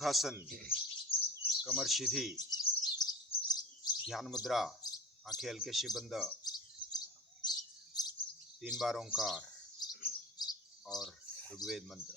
सुखासन, कमर सीधी, ध्यान मुद्रा, आंखें हल्के से बंद, 3 बार ओंकार और ऋग्वेद मंत्र।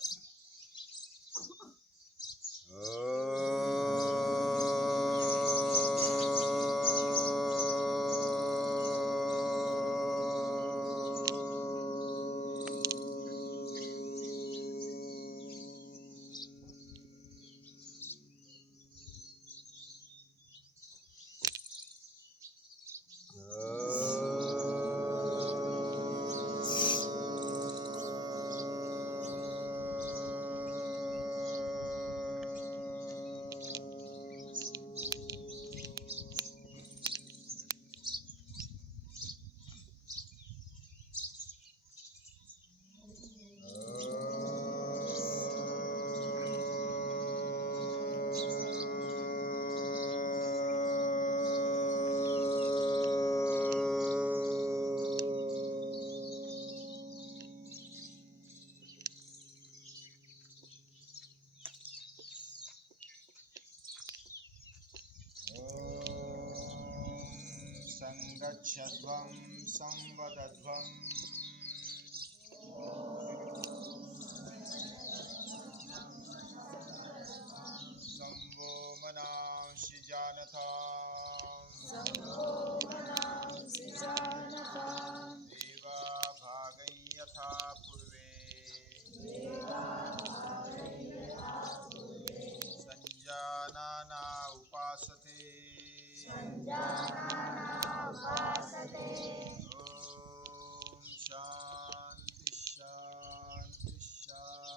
संगच्छध्वं संवदध्वं संवो मनांसि जानताम् देवा भागै यथा पूर्वे संजानाना उपासते ओम शांति शांति शांति।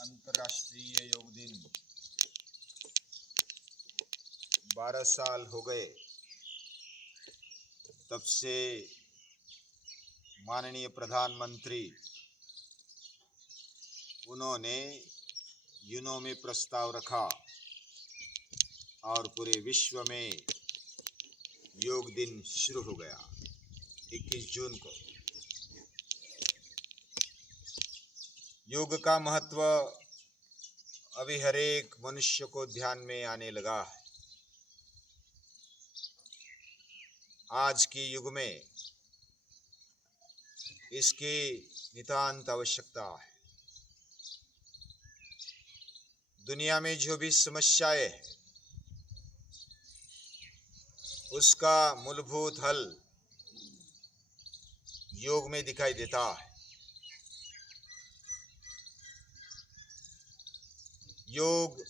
अंतर्राष्ट्रीय योग दिन 12 साल हो गए तब से माननीय प्रधानमंत्री उन्होंने यूनो में प्रस्ताव रखा और पूरे विश्व में योग दिन शुरू हो गया 21 जून को। योग का महत्व अभी हर एक मनुष्य को ध्यान में आने लगा है। आज के युग में इसकी नितांत आवश्यकता है। दुनिया में जो भी समस्याएं हैं उसका मूलभूत हल योग में दिखाई देता है। योग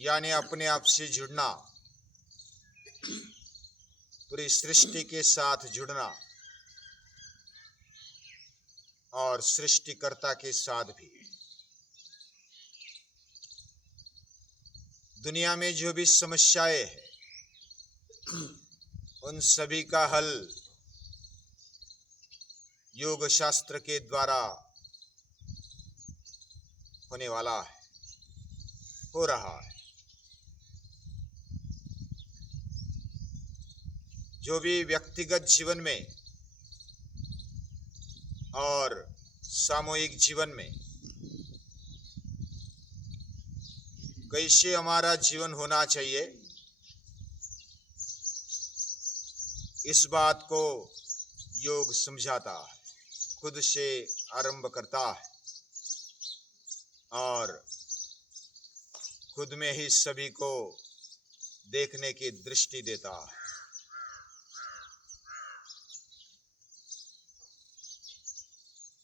यानी अपने आप से जुड़ना, पूरी सृष्टि के साथ जुड़ना और सृष्टिकर्ता के साथ भी। दुनिया में जो भी समस्याएं हैं उन सभी का हल योग शास्त्र के द्वारा होने वाला है, हो रहा है। जो भी व्यक्तिगत जीवन में और सामूहिक जीवन में कैसे हमारा जीवन होना चाहिए, इस बात को योग समझाता है, खुद से आरंभ करता है और खुद में ही सभी को देखने की दृष्टि देता है।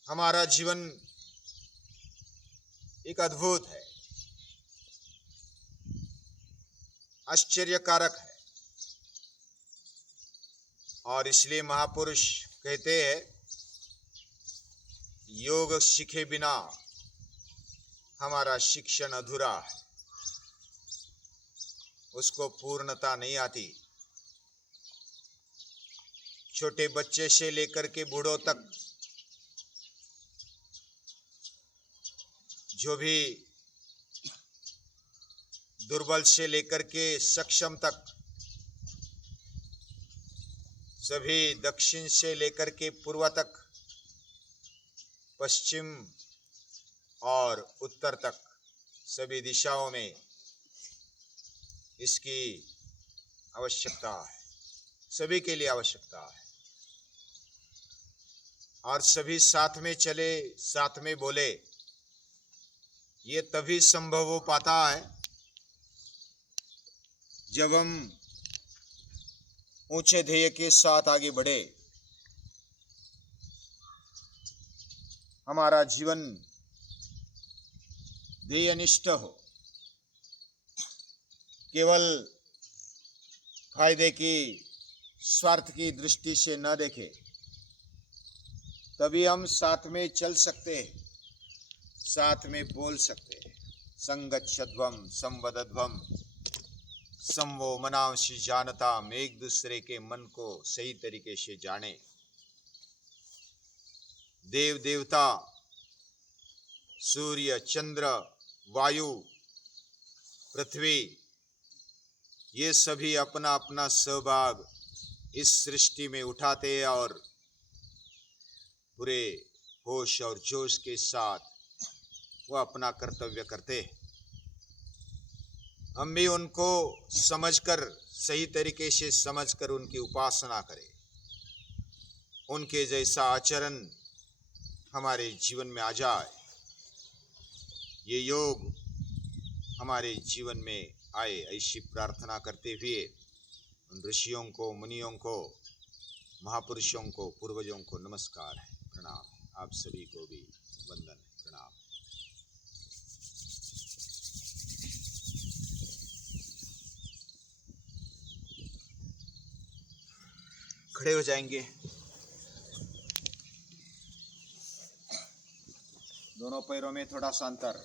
हमारा जीवन एक अद्भुत है, आश्चर्यकारक है और इसलिए महापुरुष कहते हैं योग सीखे बिना हमारा शिक्षण अधूरा है, उसको पूर्णता नहीं आती। छोटे बच्चे से लेकर के बूढ़ों तक जो भी दुर्बल से लेकर के सक्षम तक सभी दक्षिण से लेकर के पूर्व तक, पश्चिम और उत्तर तक सभी दिशाओं में इसकी आवश्यकता है, सभी के लिए आवश्यकता है। और सभी साथ में चले, साथ में बोले। ये तभी संभव हो पाता है जब हम ऊंचे ध्येय के साथ आगे बढ़े, हमारा जीवन ध्येयनिष्ठ हो, केवल फायदे की, स्वार्थ की दृष्टि से न देखे। तभी हम साथ में चल सकते हैं, साथ में बोल सकते हैं। संगच्छध्वम संवदध्वम समवो मनांसि जानता, हम एक दूसरे के मन को सही तरीके से जाने। देव देवता, सूर्य, चंद्र, वायु, पृथ्वी, ये सभी अपना अपना सहभाग इस सृष्टि में उठाते हैं और पूरे होश और जोश के साथ वह अपना कर्तव्य करते हैं। हम भी उनको समझकर, सही तरीके से समझकर उनकी उपासना करें। उनके जैसा आचरण हमारे जीवन में आ जाए, ये योग हमारे जीवन में आए, ऐसी प्रार्थना करते हुए उन ऋषियों को, मुनियों को, महापुरुषों को, पूर्वजों को नमस्कार है, प्रणाम है। आप सभी को भी वंदन है, प्रणाम। खड़े हो जाएंगे, दोनों पैरों में थोड़ा सा अंतर,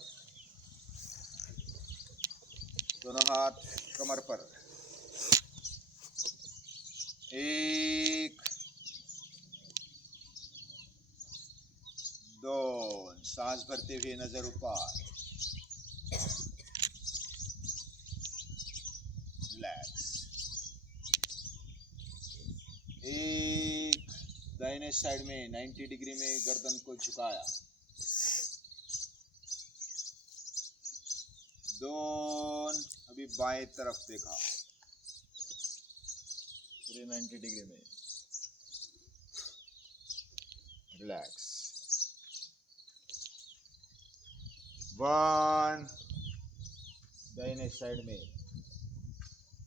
दोनों हाथ कमर पर। 1 2, सांस भरते हुए नजर ऊपर, रिलैक्स। 1, दाहिने साइड में 90 डिग्री में गर्दन को झुकाया। 2, अभी बाएं तरफ देखा, पूरे 90 डिग्री में, रिलैक्स। 1, दाहिने साइड में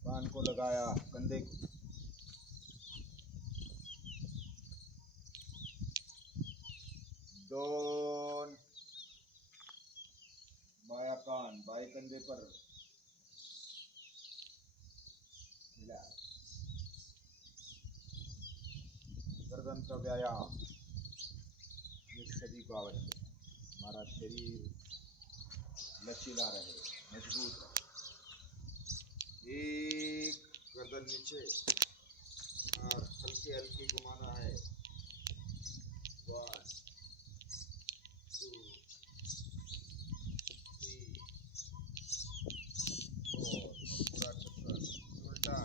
कान को लगाया, कंधे को। 2, बाया कान बाएं कंधे पर, रिलैक्स। गर्दन का व्यायाम ये सभी को आवश्यक है। हमारा शरीर लचीला रहे, मजबूत रहे। 1, गर्दन नीचे और हल्के हल्के घुमाना है। 1 2 3 4, पूरा चक्कर उल्टा।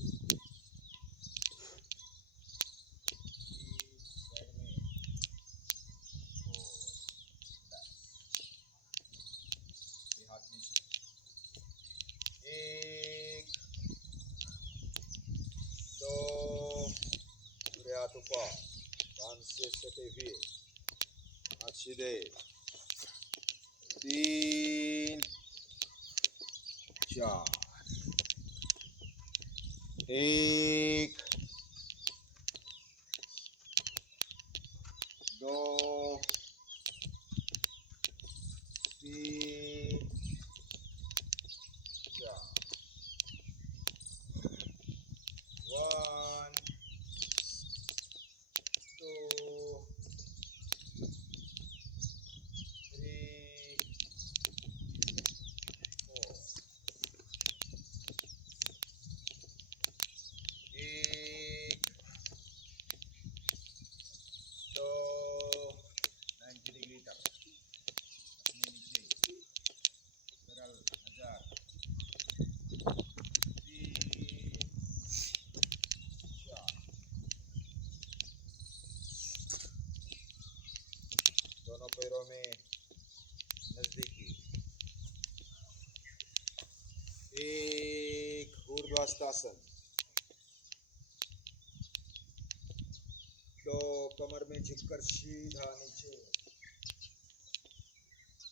1 2 साइड में 4, ये हाथ नीचे। 1 2, पूरे हाथ ऊपर, कान से सटे हुए, हाथ सीधे। 3 4, 1 2 3 4, 1 2 3 4, 1 पैरों में नजदीकी। एक ऊर्ध्वास्तासन। 2 कमर में झुककर सीधा नीचे,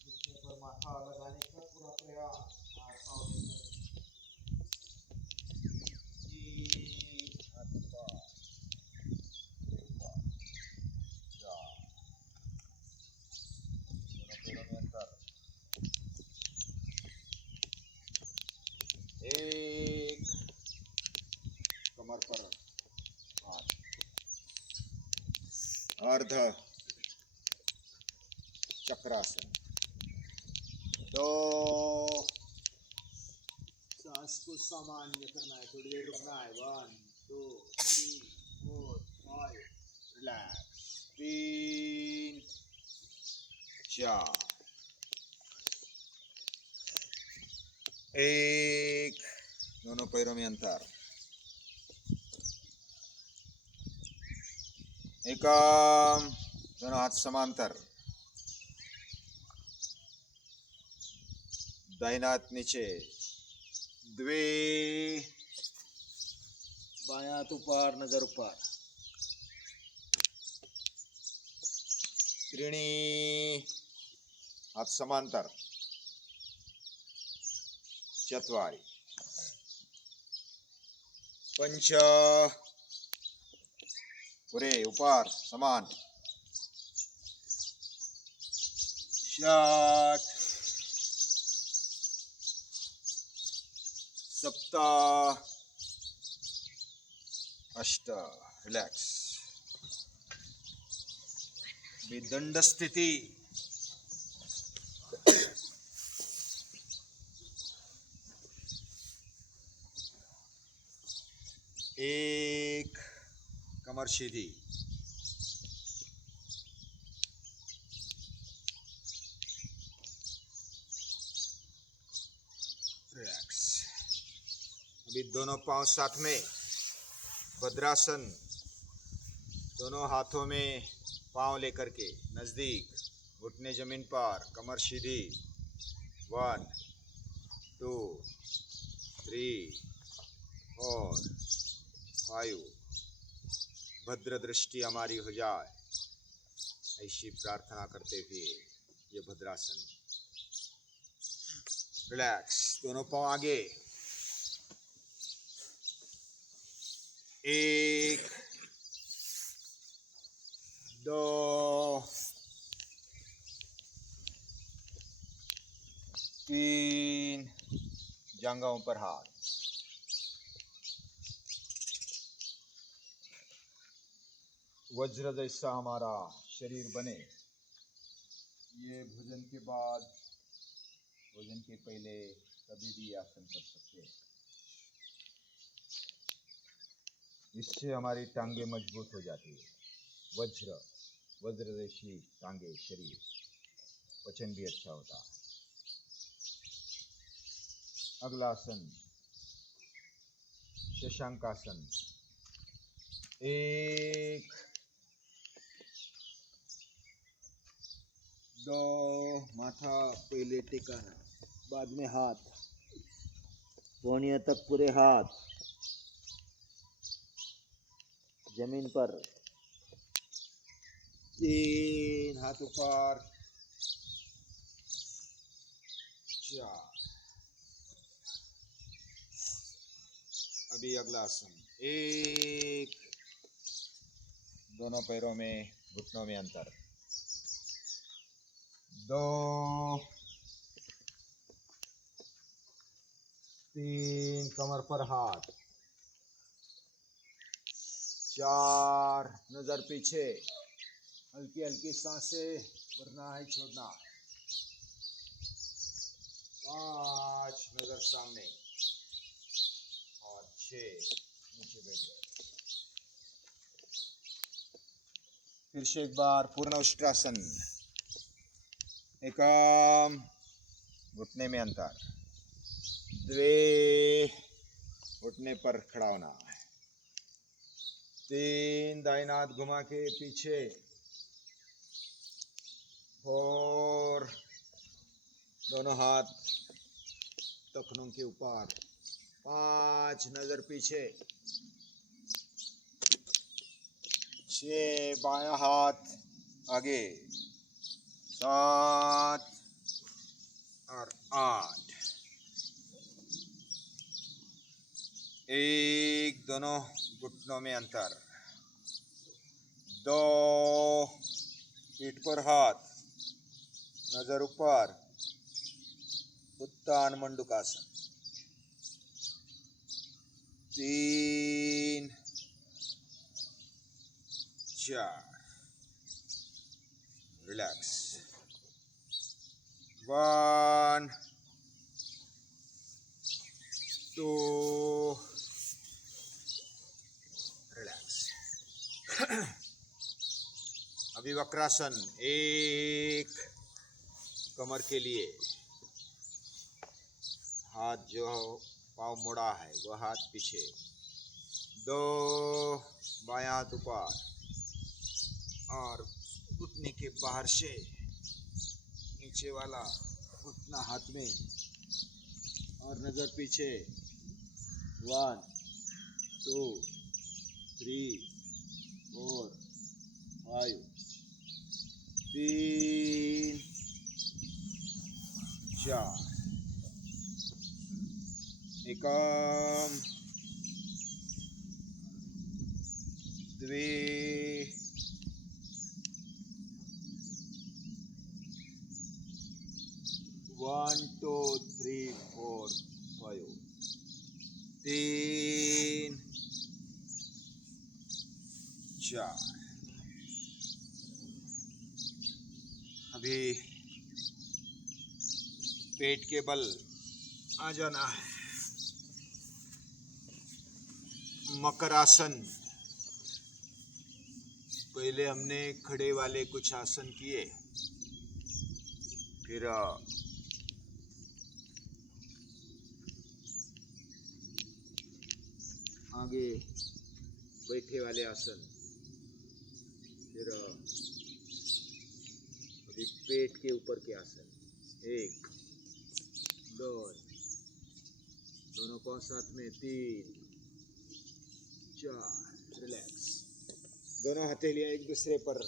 घुटने पर माथा लगाने का पूरा प्रयास। 3 हाथ ऊपर, ऊपर, 4, दोनों पैरों में अंतर। 1, कमर पर हाथ। अर्ध चक्रासन। 2, सांस को सामान्य करना है, थोड़ी देर रुकना है। 1 2 3 4 5, रिलैक्स। 3 4, 1, दोनों पैरों में अंतर। एकम, दोनों हाथ समांतर। दाहिना हाथ नीचे। 2, बायां हाथ ऊपर, नजर ऊपर। 3, हाथ समांतर। 4, 5, पूरे ऊपर समान। 6, 7, 8, रिलैक्स। दंड स्थिति। 1, कमर सीधी। रिलैक्स। अभी दोनों पांव साथ में, भद्रासन। दोनों हाथों में पांव लेकर के नजदीक, घुटने जमीन पर, कमर सीधी। 1 2 3 4 5। भद्र दृष्टि हमारी हो जाए, ऐसी प्रार्थना करते हुए ये भद्रासन। रिलैक्स। दोनों पांव आगे। 1 2 3, जांघों पर हाथ। वज्र जैसा हमारा शरीर बने। ये भोजन के बाद, भोजन के पहले कभी भी आसन कर सकते हैं। इससे हमारी टांगे मजबूत हो जाती है। वज्र जैसी टांगे, शरीर, वचन भी अच्छा होता है। अगला आसन शशांकासन। 1 2, माथा पहले टिकाना, बाद में हाथ, पौनिया तक पूरे हाथ जमीन पर। 3, हाथ ऊपर। 4, अभी अगला आसन। 1, दोनों पैरों में, घुटनों में अंतर। 2 3, कमर पर हाथ। 4, नजर पीछे, हल्की हल्की सांसें भरना है, छोड़ना है। 5, नजर सामने। और 6, नीचे बैठ जाओ। फिर से एक बार पूर्ण उष्ट्रासन। एकम, घुटने में अंतर। 2, घुटने पर खड़ा होना है। 3, दाहिना हाथ घुमा के पीछे। 4, दोनों हाथ टखनों के ऊपर, 5, नजर पीछे, 6, बायां हाथ आगे, 7 और 8, 1, दोनों घुटनों में अंतर, 2, पीठ पर हाथ, नजर ऊपर, उत्तान मंडूकासन, 3, 4, रिलैक्स, 1, 2, रिलैक्स। अभी वक्रासन, 1, कमर के लिए, हाथ जो पाँव मोड़ा है वो हाथ पीछे, 2, बायां हाथ ऊपर और घुटने के बाहर से नीचे वाला घुटना हाथ में और नजर पीछे, 1, 2, 3, 4, 5, 3, 4, एकम, 2, 1, 2, 3, 4, 5, 3, 4। अभी पेट के बल आ जाना है। मकर आसन, पहले हमने खड़े वाले कुछ आसन किए, फिर आगे बैठे वाले आसन, फिर अभी पेट के ऊपर के आसन, 1, 2, दोनों पांव साथ में, 3, 4, रिलैक्स। दोनों हथेलियां एक दूसरे पर,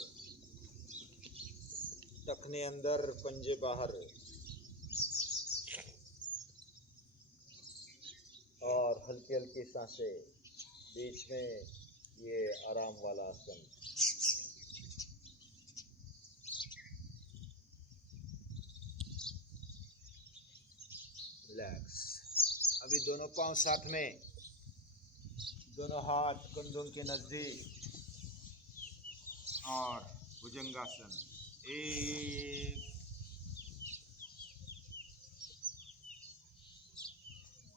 टखने अंदर, पंजे बाहर, और हल्की हल्की सांसें, बीच में ये आराम वाला आसन। रिलैक्स। अभी दोनों पांव साथ में, दोनों हाथ कंधों के नजदीक और भुजंगासन, 1,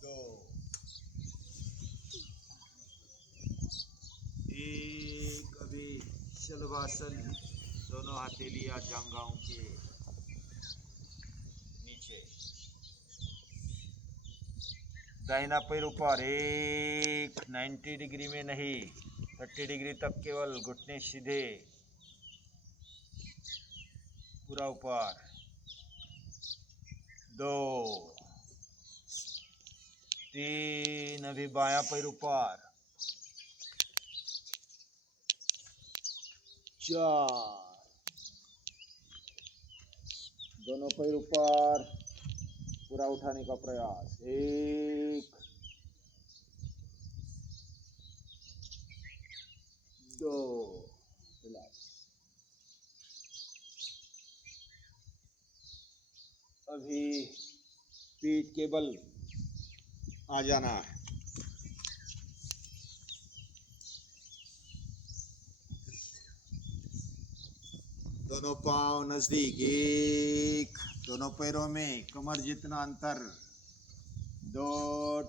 2, 1, अभी शलभासन, दोनों हथेलियां जांघों के नीचे, दाहिना पैर ऊपर, 1, 90 डिग्री में नहीं, 30 डिग्री तक केवल, घुटने सीधे, पूरा ऊपर, 2, 3, अभी बायां पैर ऊपर, 4, दोनों पैर ऊपर, पूरा उठाने का प्रयास, 1, 2, रिलैक्स। अभी पीठ के बल आ जाना है। दोनों पांव नजदीक, 1, दोनों पैरों में कमर जितना अंतर, 2,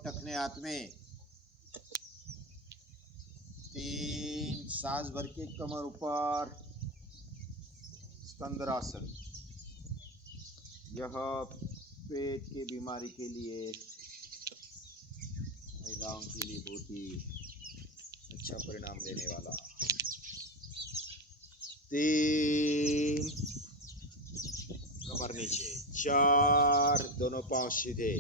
टखने हाथ में, 3, सांस भर के कमर ऊपर, स्कंदरासन। यह पेट की बीमारी के लिए, महिलाओं के लिए बहुत ही अच्छा परिणाम देने वाला। 3, 4, दोनों पांव सीधे,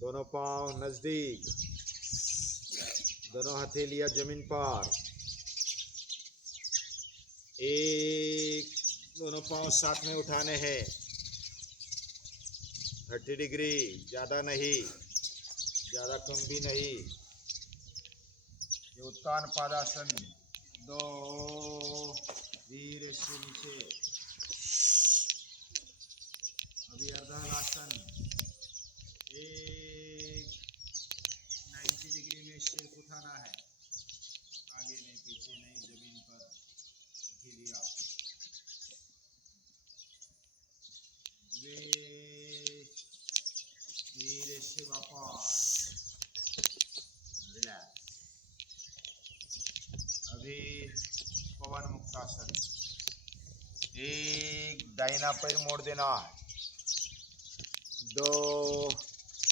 दोनों पांव नजदीक, दोनों हथेलियां जमीन पर, एक, दोनों पांव साथ में उठाने हैं, 30 डिग्री, ज्यादा नहीं, ज्यादा कम भी नहीं। ये उत्तान पादासन, 2, धीरे से नीचे, अभी अर्धा हलासन, 1, 90 डिग्री में सिर उठाना है, आगे नहीं पीछे नहीं, जमीन पर लिया, 2, धीरे से वापस, रिलैक्स। अभी पवन मुक्तासन, 1, दाहिना पैर मोड़ देना है, 2,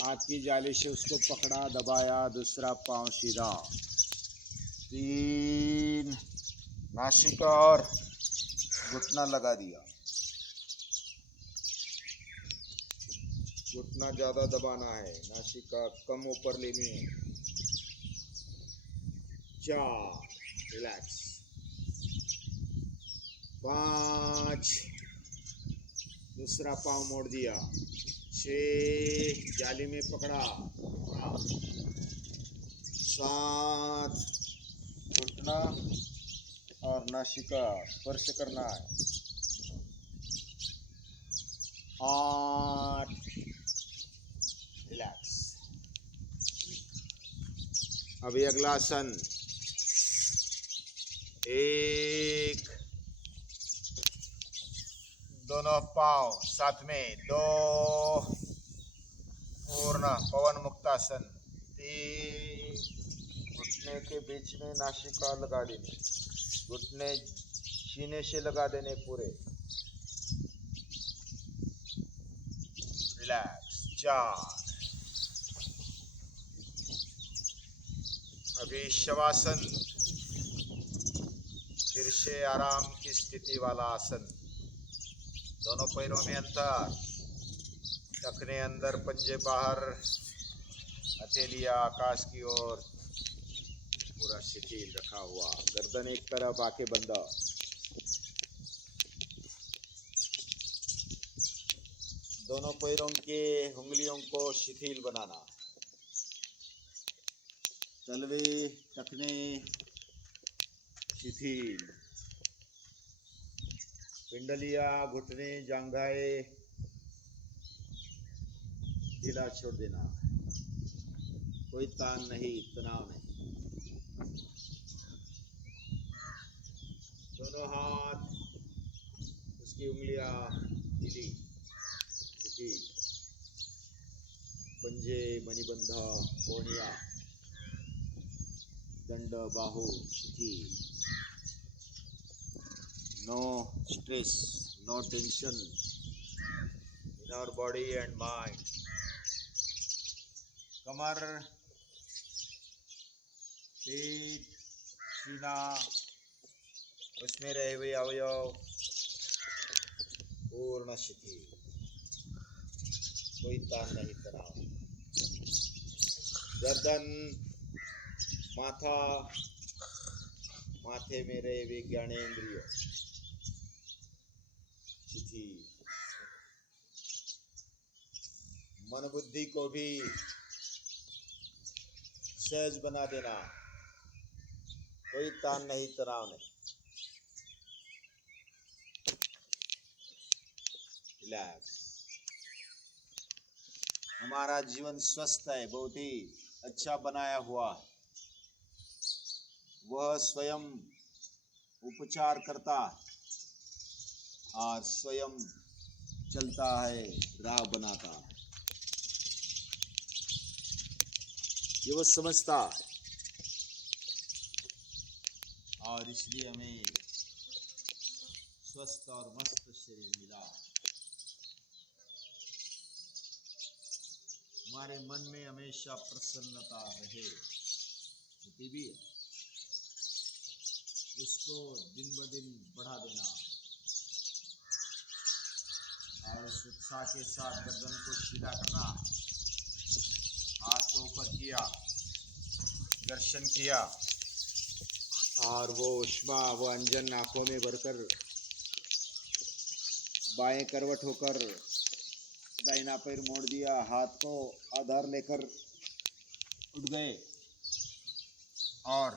हाथ की जाली से उसको पकड़ा दबाया, दूसरा पांव सीधा, 3, नासिका और घुटना लगा दिया, घुटना ज्यादा दबाना है, नासिका कम ऊपर लेनी है, 4, रिलैक्स, 5, दूसरा पांव मोड़ दिया, 6, जाली में पकड़ा, 7, घुटना और नासिका स्पर्श करना है, 8, रिलैक्स। अभी अगला आसन, 1, दोनों पांव साथ में, 2, पूर्ण पवन मुक्तासन, 3, घुटने के बीच में नासिका लगा देने, घुटने सीने से लगा देने पूरे, रिलैक्स, 4। अभी शवासन, फिर से आराम की स्थिति वाला आसन, दोनों पैरों में अंतर, टखने अंदर, पंजे बाहर, हथेलियां आकाश की ओर, पूरा शिथिल रखा हुआ, गर्दन एक तरफ, आंखें बंद, दोनों पैरों के उंगलियों को शिथिल बनाना, तलवे टखने शिथिल, पिंडलिया, घुटने, जांघाएं ढीला छोड़ देना, कोई तान नहीं, तनाव नहीं, दोनों हाथ, उसकी उंगलियां ढीली शिथिल, पंजे, मणिबंध, कोहनिया, दंड, बाहु शिथिल, no stress, no tension in our body and mind, कमर, पेट, सीना, उसमें रहे हुए अवयव पूर्ण शिथिल, कोई तान नहीं, तनाव, गर्दन, माथा, माथे में रहे हुए ज्ञानेंद्रिय शिथिल, मन बुद्धि को भी सहज बना देना, कोई तान नहीं, तनाव नहीं, रिलैक्स। हमारा जीवन स्वस्थ है, बहुत ही अच्छा बनाया हुआ, वह स्वयं उपचार करता और स्वयं चलता है, राह बनाता है, ये वो समझता है, और इसलिए हमें स्वस्थ और मस्त शरीर मिला। हमारे मन में हमेशा प्रसन्नता रहे, होती भी है, उसको दिन ब दिन बढ़ा देना, और उस उत्साह के साथ गर्दन को सीधा करना, हाथ को ऊपर किया, दर्शन किया और वो उष्मा, वो अंजन आंखों में भरकर बाएं करवट होकर दाहिना पैर मोड़ दिया, हाथ को आधार लेकर उठ गए और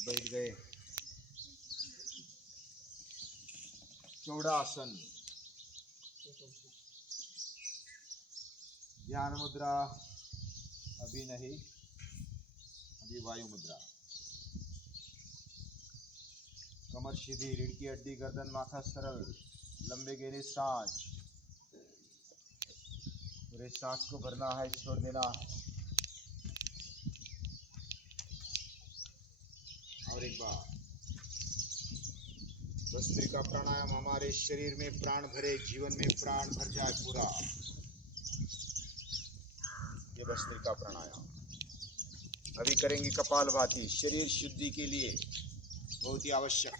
बैठ गए। चौड़ा आसन, ध्यान मुद्रा अभी नहीं, अभी वायु मुद्रा। कमर सीधी, रीढ़ की हड्डी, गर्दन, माथा सरल, लंबे गहरे सांस। पूरे सांस को भरना है, छोड़ देना। और एक बार भस्त्रिका प्राणायाम, हमारे शरीर में प्राण भरे, जीवन में प्राण भर जाए पूरा। ये भस्त्रिका प्राणायाम अभी करेंगे। कपालभाति शरीर शुद्धि के लिए बहुत ही आवश्यक।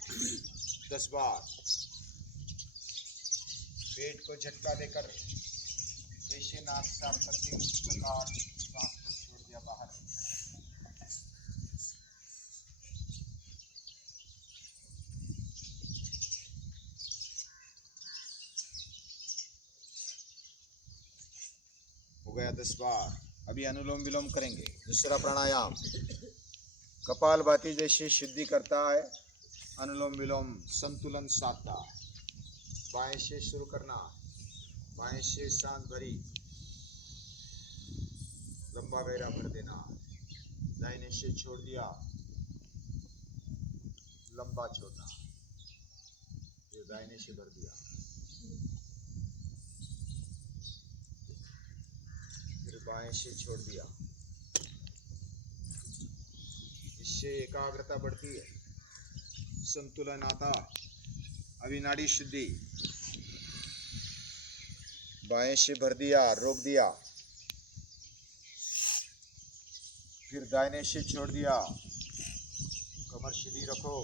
10 बार पेट को झटका देकर जैसे नाक साफ करके उस प्रकार सांस को छोड़ दिया बाहर। हो गया 10 बार। अभी अनुलोम विलोम करेंगे। दूसरा प्राणायाम कपालभाति जैसे शुद्धि करता है, अनुलोम विलोम संतुलन साधता। बाएं से शुरू करना, बाएं से सांस भरी, लंबा गहरा भर देना, दाहिने से छोड़ दिया, लंबा छोड़ना, फिर दाहिने से भर दिया, फिर बाएं से छोड़ दिया। इससे एकाग्रता बढ़ती है, संतुलन आता। अभी नाड़ी शुद्धि, बाएं से भर दिया, रोक दिया, फिर दाहिने से छोड़ दिया। कमर सीधी रखो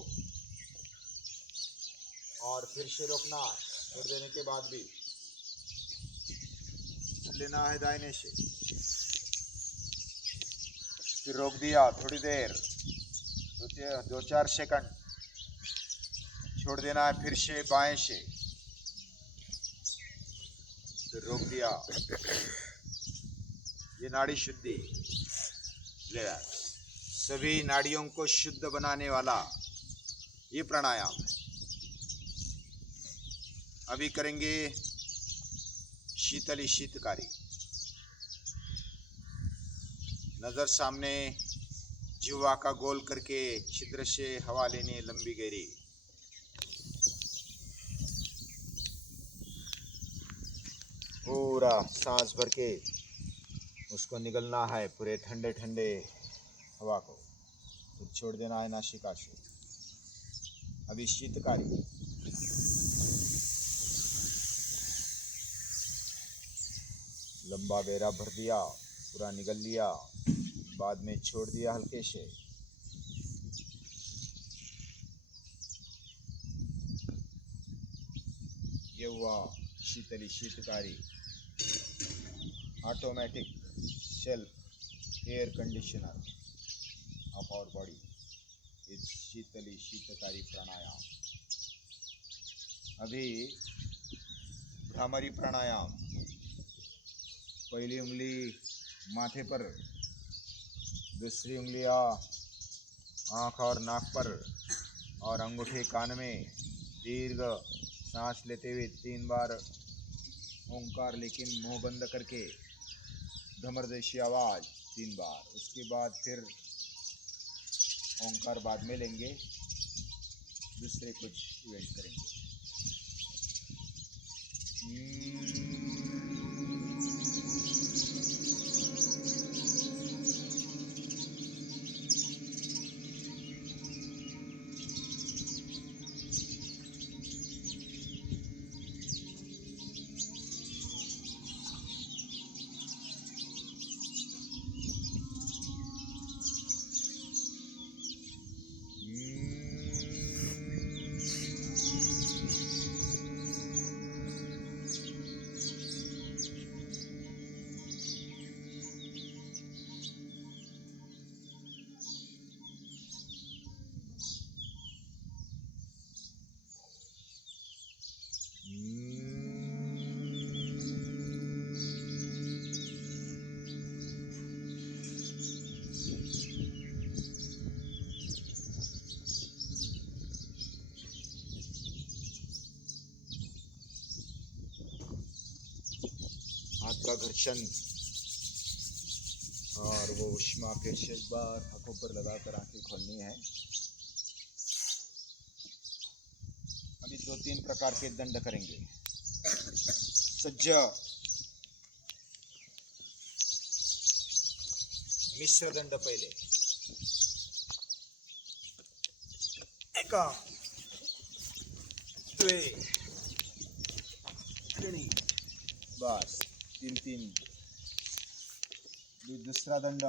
और फिर से रोकना, छोड़ देने के बाद भी लेना है दाहिने से, फिर रोक दिया थोड़ी देर, 2-4 सेकंड, छोड़ देना है फिर से बाएं से, फिर रोक दिया। ये नाड़ी शुद्धि सभी नाड़ियों को शुद्ध बनाने वाला ये प्राणायाम है। अभी करेंगे शीतली शीतकारी। नजर सामने, जिह्वा का गोल करके छिद्र से हवा लेने, लंबी गहरी। पूरा सांस भर के उसको निगलना है, पूरे ठंडे ठंडे हवा को, तो छोड़ देना है नासिका से। अभी शीतकारी, लंबा गहरा भर दिया, पूरा निगल लिया, बाद में छोड़ दिया हल्के से। ये हुआ Sheetali Sheetkari, automatic self air conditioner of our body. It's Sheetali Sheetkari pranayama. अभी भ्रामरी प्राणायाम। पहली उंगली माथे पर, दूसरी उंगलियां आँख और नाक पर और अंगूठे कान में। दीर्घ सांस लेते हुए 3 बार ओंकार, लेकिन मुंह बंद करके भ्रमर जैसी आवाज़ 3 बार। उसके बाद फिर ओंकार बाद में लेंगे, दूसरे कुछ इवेंट करेंगे। होगा घर्षण, और वो उष्मा फिर से एक बार आंखों पर लगाकर आंखें खोलनी है। अभी 2-3 प्रकार के दंड करेंगे। सज्जा, मिश्र दंड पहले, एकम, द्वे, त्रीणि, बस 3-3। दूसरा दंड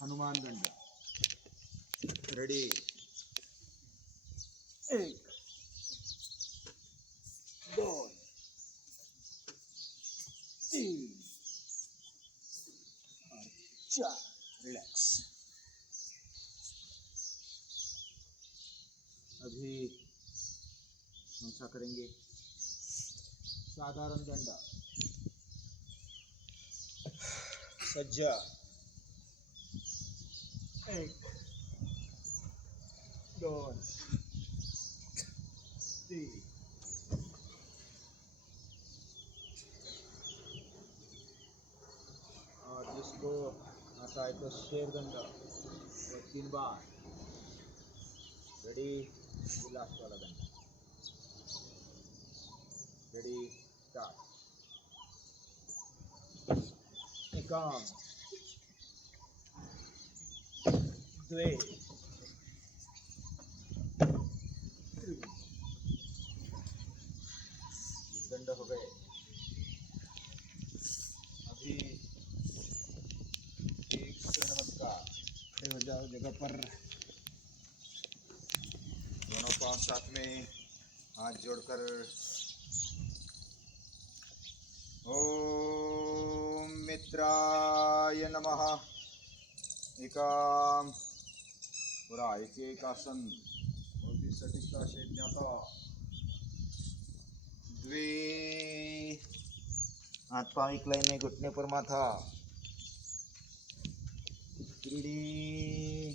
हनुमान दंड, रेडी, 1, 2, 3 और 4, रिलैक्स। अभी कौन सा करेंगे? साधारण दंड, सज्जा, 1, 2, 3, और जिसको आता है तो शेर दंड, और 3 बार। रेडी, लास्ट वाला दंड, रेडी, स्टार्ट। एकम, द्वे, त्रीणि, दंड हो गए। अभी एक सूर्य नमस्कार, खड़े हो जाओ जगह पर, दोनों पांव साथ में, हाथ जोड़कर ओम मित्राय नमः। एकम, पूरा एक एक आसन बहुत ही सटीकता से ज्ञाता। द्वे, हाथ पांव एक लाइन में, घुटने पर माथा। त्रीणि,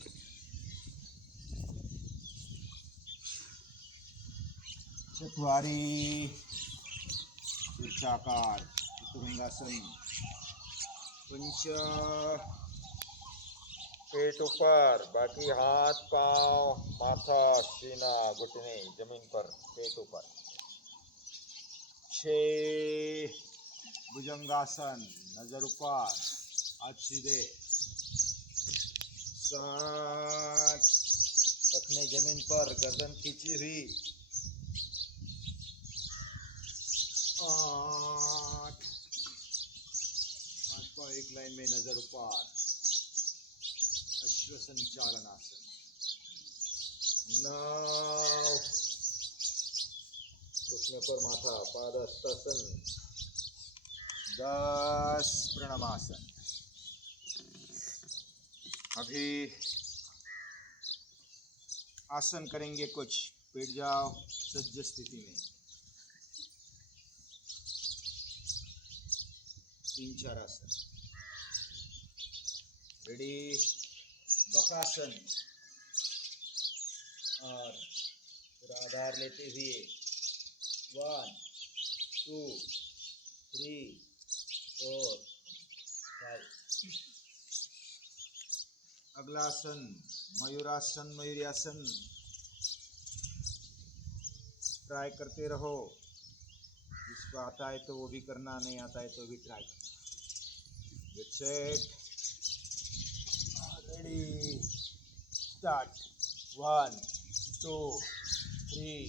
चत्वारि, शीर्षाकार चतुरंगासन। पंच, पेट ऊपर, बाकी हाथ पांव माथा सीना घुटने जमीन पर, पेट ऊपर। 6, भुजंगासन, नजर ऊपर, हाथ सीधे। 7, टखने जमीन पर, गर्दन खींची हुई। 8, हाथ पांव एक लाइन में, नजर ऊपर, अश्व संचालनासन। 9, घुटने पर माथा, पादहस्तासन। 10, प्रणमासन। अभी आसन करेंगे कुछ, बैठ जाओ सज्ज स्थिति में। 3-4 आसन, रेडी, बकासन, और पूरा आधार लेते हुए 1, 2, 3, 4, 5। अगला आसन मयूरासन, मयूरियासन। ट्राई करते रहो, जिसको आता है तो वो भी करना, नहीं आता है तो भी ट्राई करना। Get set, ready, start. 1, 2, 3,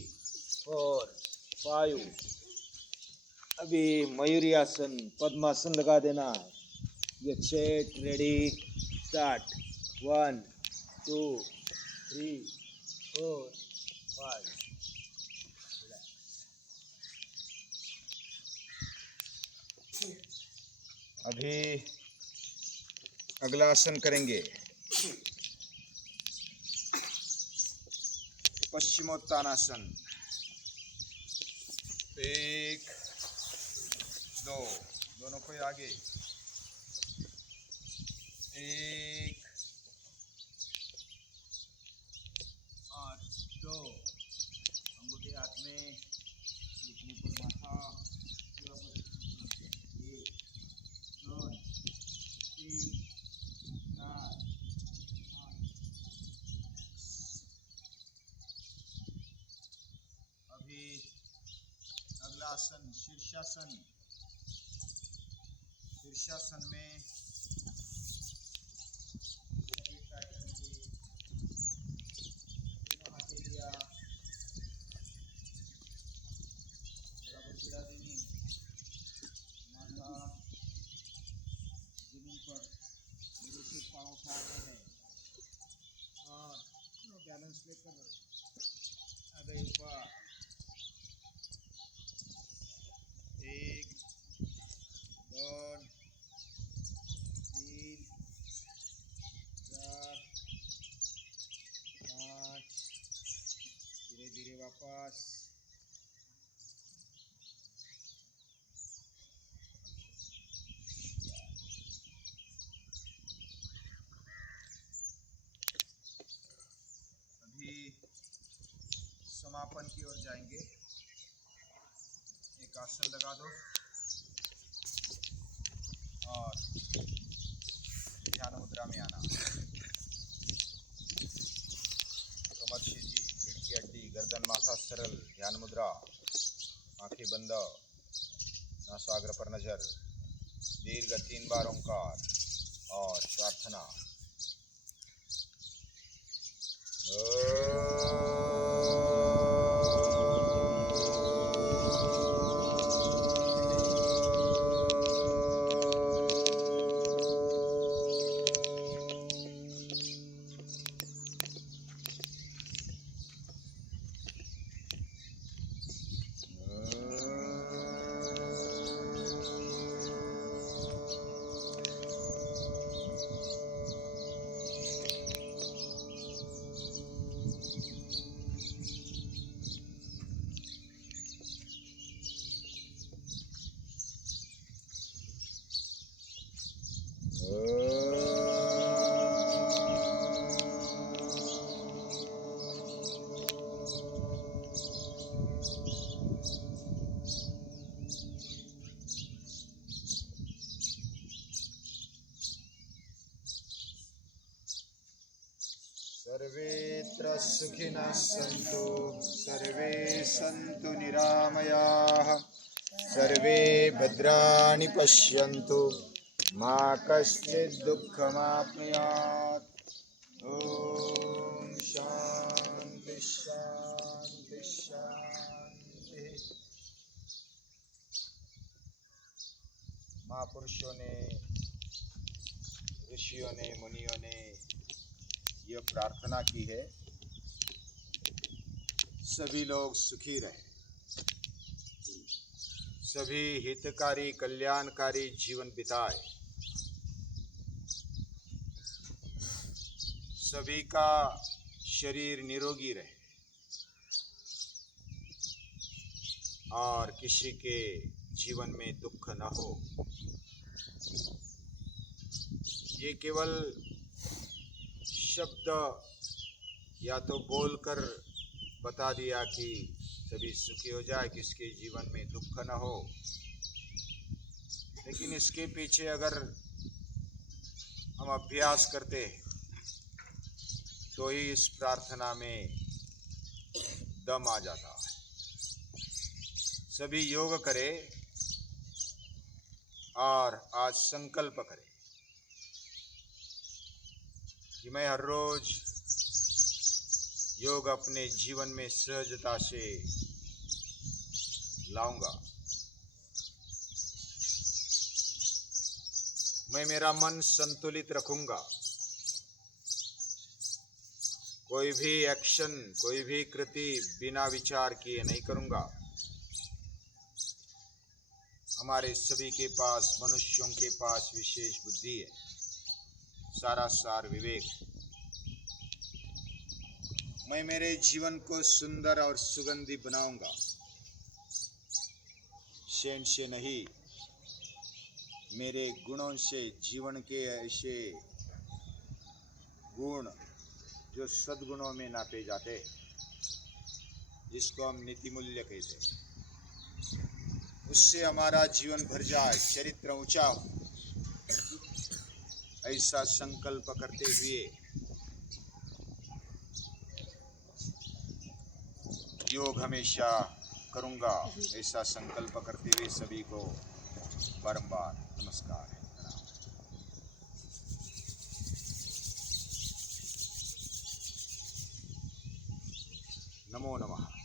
4, 5। अभी मयूरियासन, पद्मासन लगा देना है। Get set, ready, start. 1, 2, 3, 4, 5। अभी अगला आसन करेंगे, पश्चिमोत्तानासन। 1, 2, दोनों को आगे। 1 और 2, अंगूठे हाथ में, घुटने पर माथा, पूरा शीर्षासन। शीर्षासन में सभी ट्राई करेंगे। दोनों हाथें लिया, बराबर गिरा देनी, माथा जमीन पर मेरे से पाँव उठा रहे हैं और बैलेंस लेकर आ गए ऊपर। 1 2 3 4 5, धीरे धीरे वापस। अभी समापन की ओर जाएंगे। एक आसन लगा दो और ध्यान मुद्रा में आना। कमर सीधी, खिड़की अड्डी, गर्दन माथा सरल, ध्यान मुद्रा, आंखें बंद, नासाग्र पर नजर, दीर्घ 3 बार ओंकार और प्रार्थना। सर्वेत्र सुखिनः सन्तु, सर्वे सन्तु निरामयाः, सर्वे भद्राणि पश्यन्तु, मा कश्चित् दुःखमाप्नुयात्। ॐ शान्ति शान्ति शान्ति। महापुरुषों ने, ऋषियों ने, मुनियों ने यह प्रार्थना की है, सभी लोग सुखी रहें, सभी हितकारी कल्याणकारी जीवन बिताए, सभी का शरीर निरोगी रहे और किसी के जीवन में दुख न हो। ये केवल शब्द या तो बोलकर बता दिया कि सभी सुखी हो जाए, किसके जीवन में दुख न हो, लेकिन इसके पीछे अगर हम अभ्यास करते हैं तो ही इस प्रार्थना में दम आ जाता है। सभी योग करें और आज संकल्प करें कि मैं हर रोज योग अपने जीवन में सहजता से लाऊंगा। मैं मेरा मन संतुलित रखूंगा। कोई भी एक्शन, कोई भी कृति बिना विचार किए नहीं करूंगा। हमारे सभी के पास, मनुष्यों के पास विशेष बुद्धि है, सारा सार विवेक। मैं मेरे जीवन को सुंदर और सुगंधी बनाऊंगा, शेन से नहीं, मेरे गुणों से। जीवन के ऐसे गुण जो सद्गुणों में नापे जाते, जिसको हम नीति मूल्य कहते हैं, उससे हमारा जीवन भर जाए, चरित्र ऊंचा हो, ऐसा संकल्प करते हुए योग हमेशा करूँगा, ऐसा संकल्प करते हुए सभी को बारंबार नमस्कार है, प्रणाम। नमो नमः।